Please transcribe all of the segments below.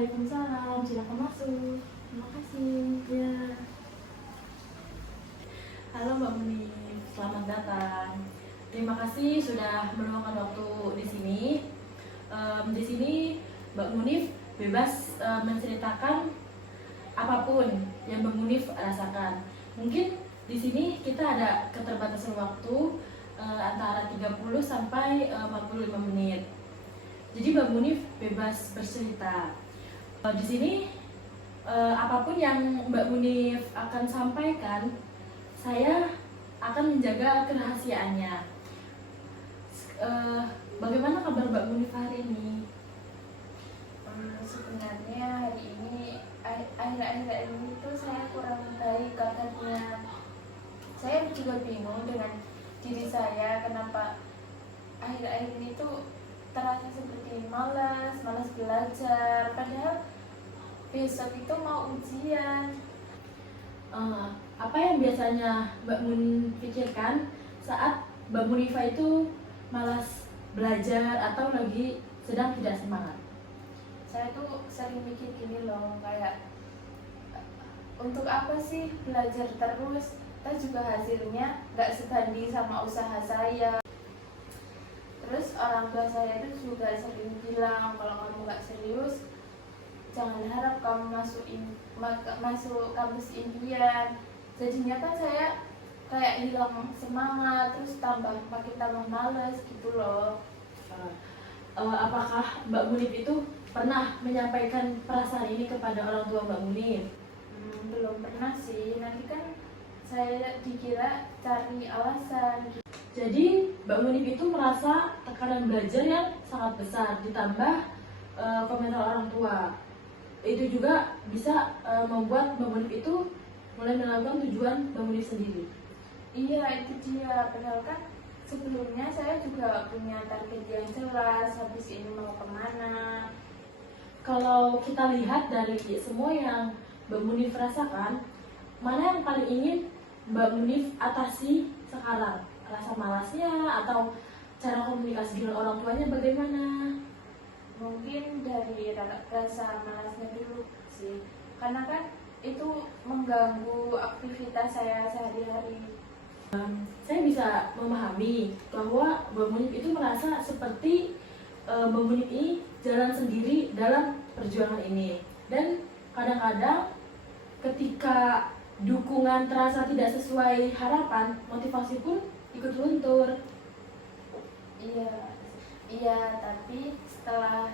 Waalaikumsalam, silakan masuk. Terima kasih. Ya. Halo Mbak Munif, selamat datang. Terima kasih sudah meluangkan waktu di sini. Di sini Mbak Munif bebas menceritakan apapun yang Mbak Munif rasakan. Mungkin di sini kita ada keterbatasan waktu antara 30 sampai 45 menit. Jadi Mbak Munif bebas bercerita. Di sini apapun yang Mbak Munif akan sampaikan, saya akan menjaga kerahasiaannya. Bagaimana kabar Mbak Munif hari ini? Sebenarnya hari ini akhir-akhir ini tuh saya kurang baik karena saya juga bingung dengan diri saya, kenapa akhir-akhir ini tuh terasa seperti malas belajar, padahal besok itu mau ujian. Apa yang biasanya Mbak Mun pikirkan saat Mbak Munifa itu malas belajar atau lagi sedang tidak semangat? Saya tuh sering mikir gini loh, kayak untuk apa sih belajar terus, kita juga hasilnya nggak sebanding sama usaha saya. Terus orang tua saya itu juga sering bilang, kalau kamu nggak serius, jangan harap kamu masuk kampus impian. Jadinya kan saya kayak hilang semangat, terus makin tambah males gitu loh. Apakah Mbak Munif itu pernah menyampaikan perasaan ini kepada orang tua Mbak Munif? Belum pernah sih, nanti kan saya dikira cari alasan. Jadi Mbak Munif itu merasa tekanan belajar yang sangat besar, ditambah komentar orang tua. Itu juga bisa membuat Mbak Munif itu mulai melakukan tujuan Mbak Munif sendiri. Iya, itu dia. Padahal kan sebelumnya saya juga punya target yang jelas, habis ini mau kemana. Kalau kita lihat dari semua yang Mbak Munif rasakan, mana yang paling ingin Mbak Munif atasi sekarang? Rasa malasnya atau cara komunikasi dengan orang tuanya bagaimana? Mungkin dari rasa malasnya dulu sih, karena kan itu mengganggu aktivitas saya sehari-hari. Saya bisa memahami bahwa Mbak Munif itu merasa seperti Mbak Munif ini jalan sendiri dalam perjuangan ini, dan kadang-kadang ketika dukungan terasa tidak sesuai harapan, motivasi pun ikut luntur. Iya, tapi setelah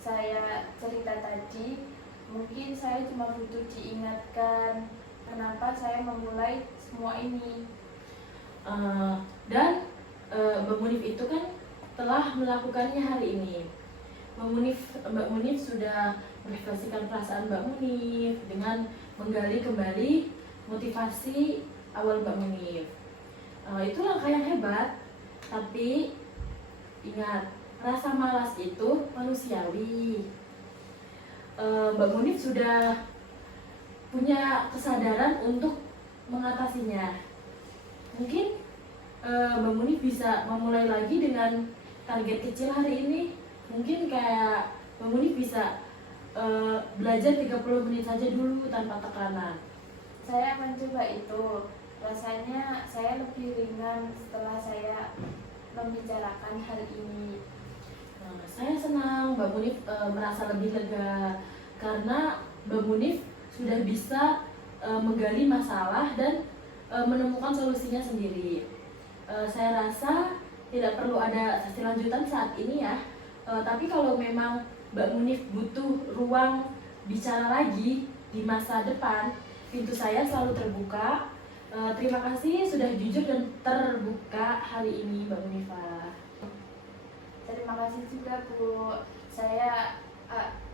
saya cerita tadi, mungkin saya cuma butuh diingatkan kenapa saya memulai semua ini. Dan Mbak Munif itu kan telah melakukannya hari ini. Mbak Munif sudah merefleksikan perasaan Mbak Munif dengan menggali kembali motivasi awal Mbak Munif. Itu langkah yang hebat, tapi ingat, rasa malas itu manusiawi. Mbak Munif sudah punya kesadaran untuk mengatasinya. Mungkin Mbak Munif bisa memulai lagi dengan target kecil hari ini. Mungkin kayak Mbak Munif bisa belajar 30 menit saja dulu tanpa tekanan. Saya mencoba itu, rasanya saya lebih ringan setelah saya membicarakan hal ini. Saya senang Mbak Munif merasa lebih lega karena Mbak Munif sudah bisa menggali masalah dan menemukan solusinya sendiri. Saya rasa tidak perlu ada sesi lanjutan saat ini ya. Tapi kalau memang Mbak Munif butuh ruang bicara lagi di masa depan, pintu saya selalu terbuka. Terima kasih sudah jujur dan terbuka hari ini Mbak Munifa. Terima kasih juga Bu. Saya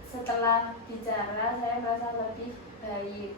setelah bicara saya merasa lebih baik.